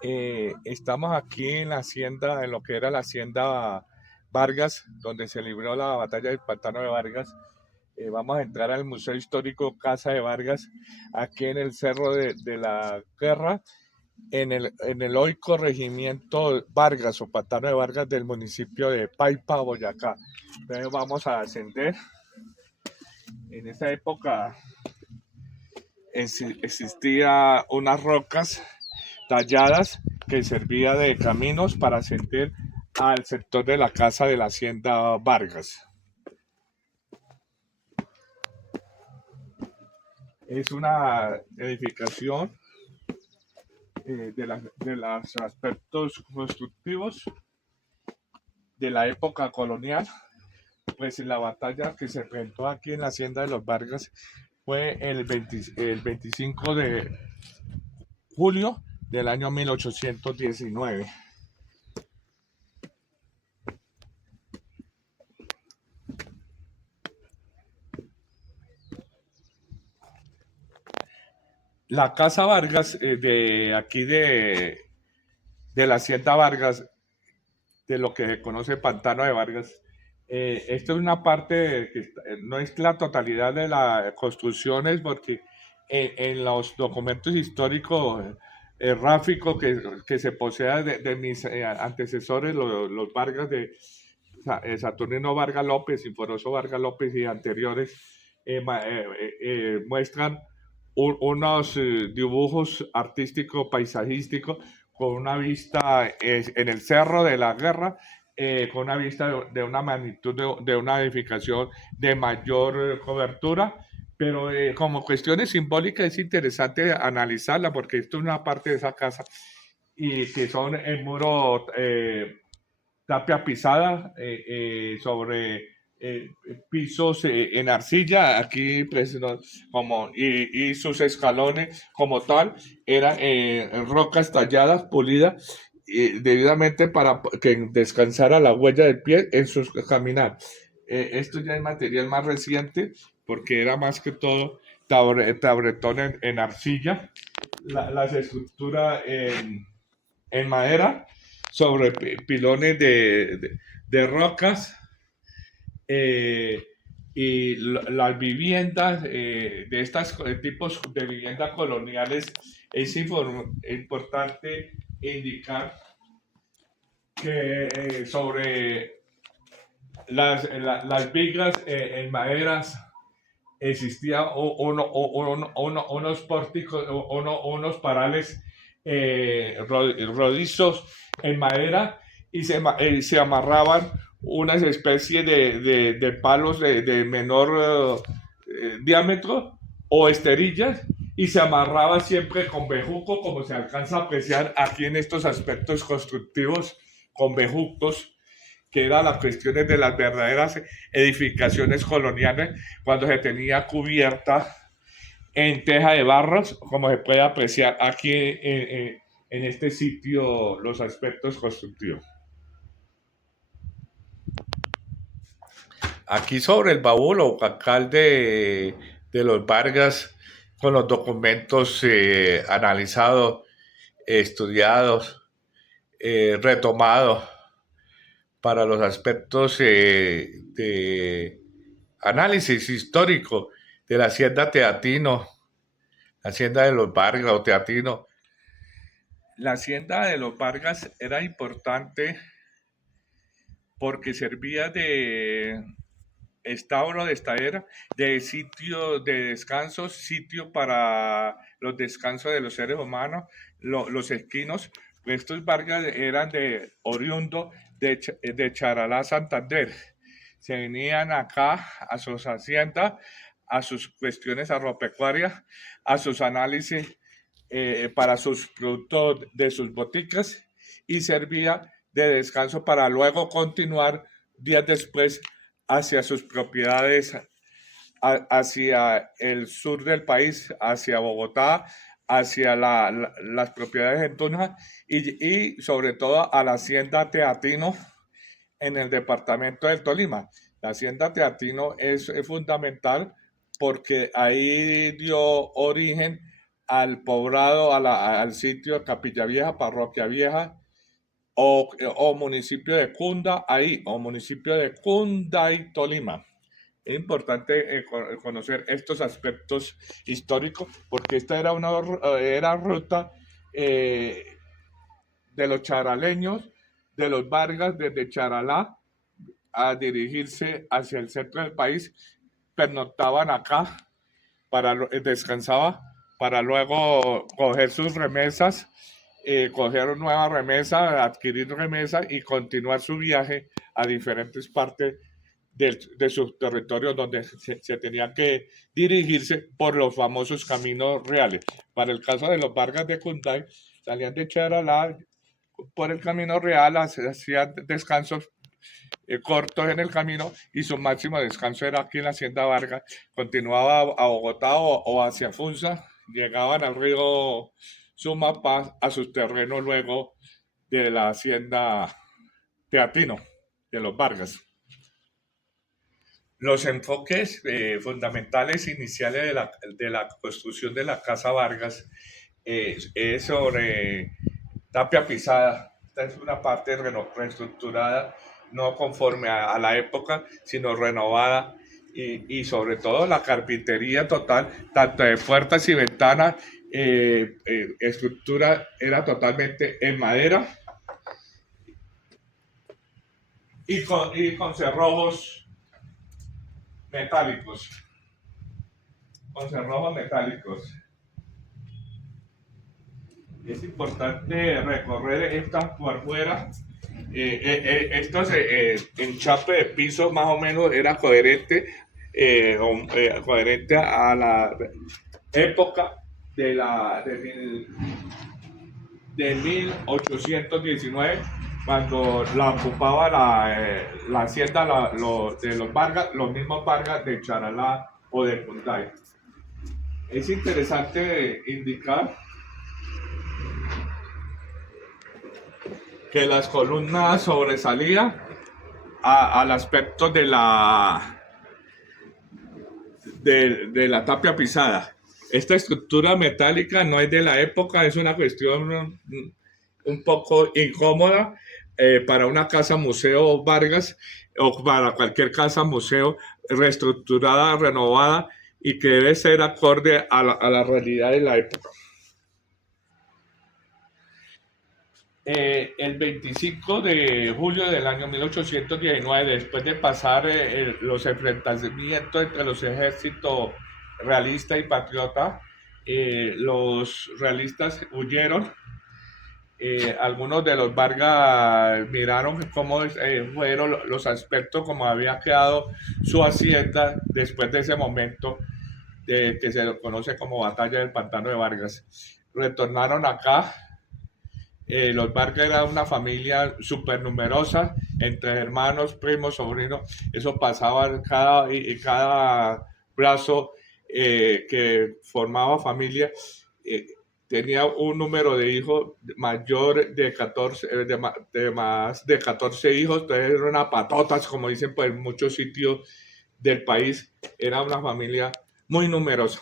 Estamos aquí en la hacienda, en lo que era la hacienda Vargas, donde se libró la batalla del Pantano de Vargas. Vamos a entrar al Museo Histórico Casa de Vargas, aquí en el Cerro de la Guerra, en el hoy corregimiento Vargas o Pantano de Vargas del municipio de Paipa, Boyacá. Entonces vamos a ascender. En esa época existían unas rocas talladas que servía de caminos para ascender al sector de la casa de la hacienda Vargas. Es una edificación de los aspectos constructivos de la época colonial. Pues la batalla que se enfrentó aquí en la hacienda de los Vargas fue el 25 de julio del año 1819. La casa Vargas de aquí de la hacienda Vargas, de lo que se conoce Pantano de Vargas, esto es una parte que no es la totalidad de las construcciones, porque en los documentos históricos gráficos que se posea de mis antecesores, los Vargas de Saturnino Vargas López, Sinforoso Vargas López y anteriores, muestran unos dibujos artísticos, paisajísticos, con una vista en el Cerro de la Guerra, con una vista de una magnitud de una edificación de mayor cobertura, pero como cuestiones simbólicas es interesante analizarla porque esto es una parte de esa casa y que son el muro tapia pisada sobre pisos en arcilla, aquí pues, no, como, y sus escalones como tal eran rocas talladas, pulidas, debidamente para que descansara la huella del pie en su caminar. Esto ya es material más reciente porque era más que todo tabretón en arcilla, las estructuras en madera sobre pilones de rocas eh, y las viviendas de estos tipos de viviendas coloniales es importante indicar que sobre las vigas en maderas existía unos pórticos, unos parales rodizos en madera y se amarraban unas especies de palos de menor diámetro o esterillas y se amarraba siempre con bejuco, como se alcanza a apreciar aquí en estos aspectos constructivos, con bejucos, que eran las cuestiones de las verdaderas edificaciones coloniales, cuando se tenía cubierta en teja de barros, como se puede apreciar aquí en este sitio los aspectos constructivos. Aquí sobre el baúl o cacal de los Vargas, con los documentos analizados, estudiados, retomados para los aspectos de análisis histórico de la hacienda Teatino, la hacienda de los Vargas o Teatino. La hacienda de los Vargas era importante porque servía de establo de estadera, de sitio de descanso, sitio para los descansos de los seres humanos, los esquinos. Estos Vargas eran de oriundo de Charalá, Santander. Se venían acá a sus haciendas, a sus cuestiones agropecuarias, a sus análisis para sus productos de sus boticas y servía de descanso para luego continuar días después hacia sus propiedades, hacia el sur del país, hacia Bogotá, hacia las propiedades en Tunja y sobre todo a la hacienda Teatino en el departamento del Tolima. La hacienda Teatino es fundamental porque ahí dio origen al poblado, al sitio de Capilla Vieja, Parroquia Vieja, o municipio de Cunda, ahí, o municipio de Cunday, Tolima. Es importante conocer estos aspectos históricos porque esta era una era ruta eh, de los charaleños, de los Vargas desde Charalá a dirigirse hacia el centro del país, pernoctaban acá, descansaba para luego coger sus remesas, coger nueva remesa, adquirir remesa y continuar su viaje a diferentes partes de sus territorios donde se tenían que dirigirse por los famosos caminos reales. Para el caso de los Vargas de Cunday, salían de Charalá por el camino real, hacían descansos cortos en el camino y su máximo descanso era aquí en la Hacienda Vargas. Continuaba a Bogotá o hacia Funza, llegaban al río Sumapaz a sus terrenos luego de la Hacienda Teatino de los Vargas. Los enfoques fundamentales iniciales de la construcción de la Casa Vargas es sobre tapia pisada. Esta es una parte reestructurada, no conforme a la época, sino renovada. Y sobre todo la carpintería total, tanto de puertas y ventanas, estructura era totalmente en madera y con cerrojos metálicos. Con cerrojos metálicos. Es importante recorrer estas por fuera. Estos enchape de piso más o menos era coherente a la época de 1819, cuando la ocupaba la hacienda de los Vargas, los mismos Vargas de Charalá o de Cunday. Es interesante indicar que las columnas sobresalían al aspecto de la tapia pisada. Esta estructura metálica no es de la época, es una cuestión un poco incómoda para una casa museo Vargas o para cualquier casa museo reestructurada, renovada y que debe ser acorde a la realidad de la época. El 25 de julio del año 1819, después de pasar los enfrentamientos entre los ejércitos realista y patriota, los realistas huyeron. Algunos de los Vargas miraron cómo fueron los aspectos, como había quedado su hacienda después de ese momento que se conoce como Batalla del Pantano de Vargas. Retornaron acá. Los Vargas era una familia súper numerosa, entre hermanos, primos, sobrinos. Eso pasaba en cada brazo que formaba familia. Tenía un número de hijos mayor de 14, de más de 14 hijos. Entonces eran una patotas, como dicen pues, en muchos sitios del país. Era una familia muy numerosa.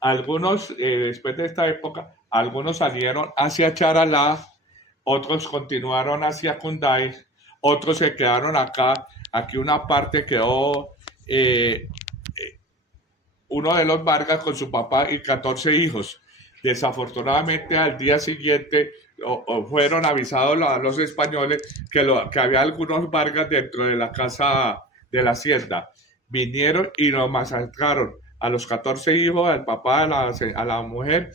Algunos, después de esta época, algunos salieron hacia Charalá, otros continuaron hacia Cunday, otros se quedaron acá. Aquí una parte quedó uno de los Vargas con su papá y 14 hijos. Desafortunadamente al día siguiente fueron avisados a los españoles que había algunos Vargas dentro de la casa de la hacienda. Vinieron y los masacraron a los 14 hijos, al papá, a la mujer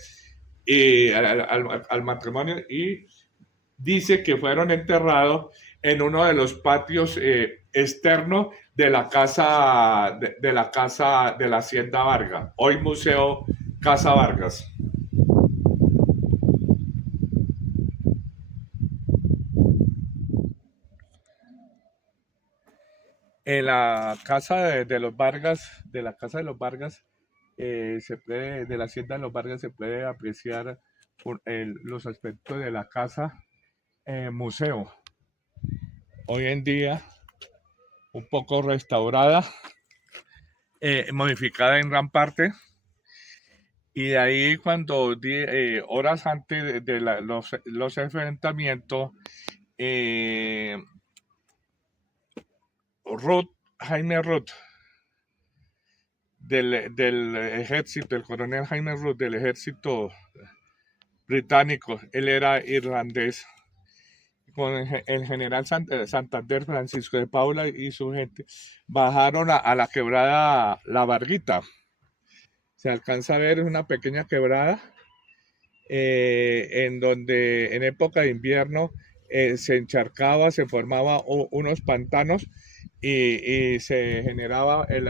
y al matrimonio, y dice que fueron enterrados en uno de los patios externos de la casa de la Hacienda Vargas, hoy Museo Casa Vargas. En la casa de los Vargas, de la casa de los Vargas, de la hacienda de los Vargas se puede apreciar los aspectos de la casa museo. Hoy en día un poco restaurada, modificada en gran parte, Y de ahí cuando horas antes de los enfrentamientos, eh, Jaime Root, del ejército, el coronel Jaime Root del ejército británico, él era irlandés, con el general Santander, Francisco de Paula y su gente, bajaron a la quebrada La Varguita. Se alcanza a ver una pequeña quebrada en donde en época de invierno se encharcaba, se formaba unos pantanos y se generaba el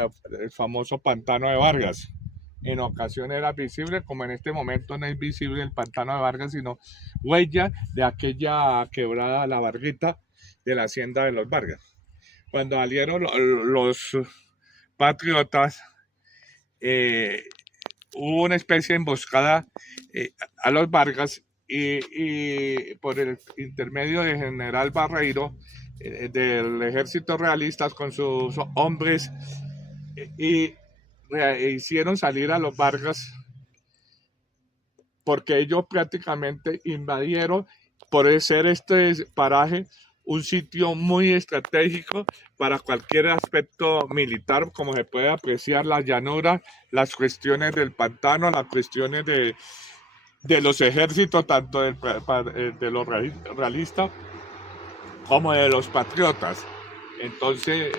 famoso pantano de Vargas. En ocasiones era visible, como en este momento no es visible el pantano de Vargas, sino huella de aquella quebrada La Varguita de la hacienda de los Vargas. Cuando salieron los patriotas, eh, hubo una especie de emboscada a los Vargas y por el intermedio de General Barreiro del ejército realista con sus hombres y hicieron salir a los Vargas porque ellos prácticamente invadieron por ser este paraje un sitio muy estratégico para cualquier aspecto militar, como se puede apreciar la llanura, las cuestiones del pantano, las cuestiones de los ejércitos, tanto de los realistas como de los patriotas. Entonces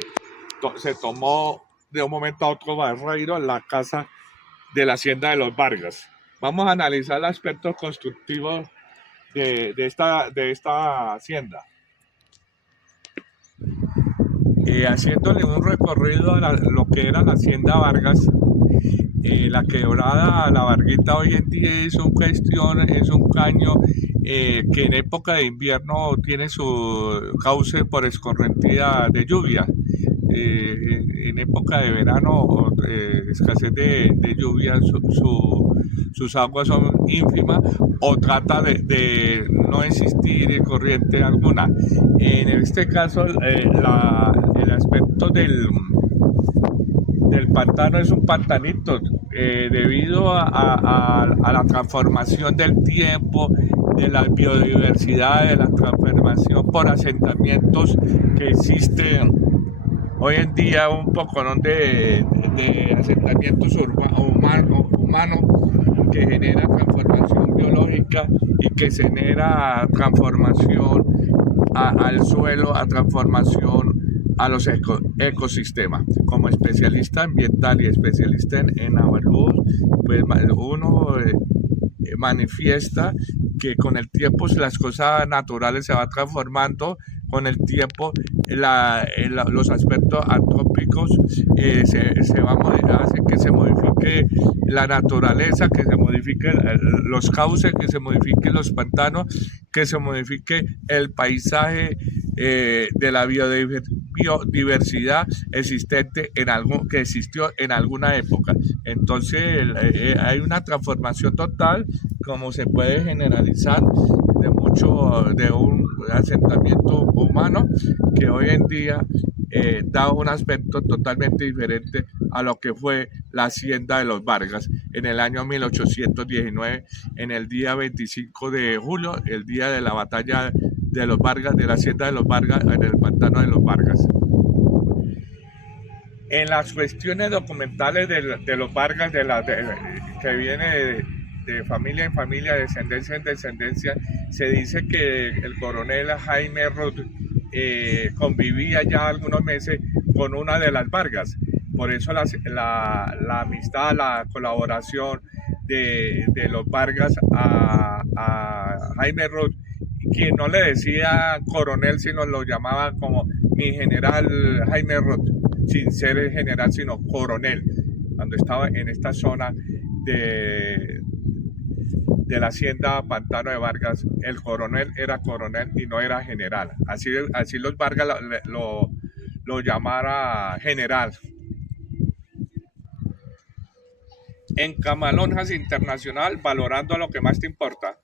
se tomó de un momento a otro Barreiro la casa de la hacienda de los Vargas. Vamos a analizar el aspecto constructivo de esta hacienda. Haciéndole un recorrido a lo que era la hacienda Vargas, la quebrada La Varguita hoy en día es es un caño que en época de invierno tiene su cauce por escorrentía de lluvia. En época de verano, escasez de lluvia, sus aguas son ínfimas o trata de no existir corriente alguna. En este caso, el aspecto del pantano es un pantanito debido a la transformación del tiempo, de la biodiversidad, de la transformación por asentamientos que existen hoy en día, un poco ¿no? de asentamientos humanos que genera transformación biológica y que genera transformación al suelo, a transformación a los ecosistemas. Como especialista ambiental y especialista en avalúos, pues uno manifiesta que con el tiempo las cosas naturales se van transformando, con el tiempo los aspectos antrópicos se van a hacer que se modifique la naturaleza, que se modifique los cauces, que se modifiquen los pantanos, que se modifique el paisaje de la biodiversidad existente que existió en alguna época. Entonces hay una transformación total, como se puede generalizar, de un asentamiento humano que hoy en día da un aspecto totalmente diferente a lo que fue la hacienda de los Vargas en el año 1819, en el día 25 de julio, el día de la batalla de los Vargas, de la hacienda de los Vargas en el pantano de los Vargas. En las cuestiones documentales de los Vargas, que viene de familia en familia, descendencia en descendencia, se dice que el coronel Jaime Root convivía ya algunos meses con una de las Vargas. Por eso la amistad, la colaboración de los Vargas a Jaime Root, quien no le decía coronel, sino lo llamaba como mi general Jaime Root, sin ser el general, sino coronel, cuando estaba en esta zona de la hacienda Pantano de Vargas, el coronel era coronel y no era general. Así los Vargas lo llamara general. En Camalonjas Internacional, valorando lo que más te importa.